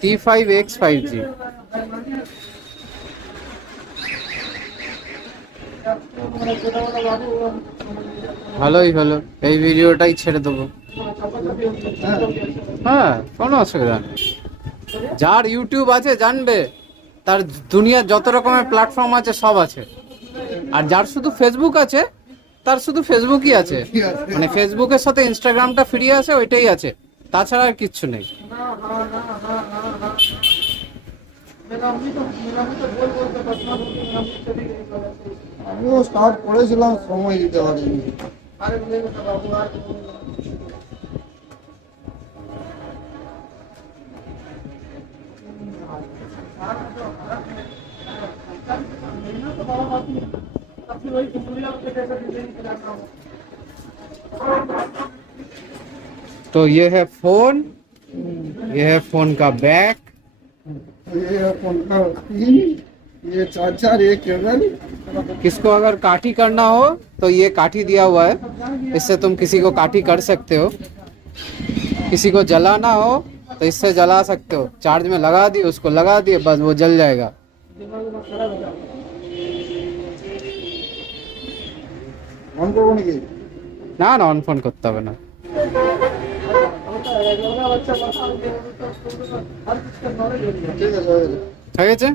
T5X 5G। ভালোই হলো, এই ভিডিওটাই ছেড়ে দেবো। হ্যাঁ, কোনো অসুবিধা নেই। যার ইউটিউব আছে জানবে, তার দুনিয়ার যত রকমের প্ল্যাটফর্ম আছে সব আছে। আর যার শুধু ফেসবুক আছে, তার শুধু ফেসবুকই আছে, মানে ফেসবুকের সাথে ইনস্টাগ্রামটা ফ্রি আছে, ওইটাই আছে, তাছাড়া আর কিচ্ছু নেই। আমিও স্টার্ট করেছিলাম, সময় দিতে পারিনি। तो ये है फोन, ये है फोन का बैक। ये है फोन का स्क्रीन, ये चार्जर, ये केबल। किसको अगर काठी करना हो तो ये काठी दिया हुआ है, इससे तुम किसी को काठी कर सकते हो। किसी को जलाना हो तो इससे जला सकते हो, चार्ज में लगा दिए, उसको लगा दिए, बस वो जल जाएगा। অন করবো নাকি? না না, অন ফোন করতে হবে না। ঠিক আছে, হয়ে গেছে। ঠিক আছে।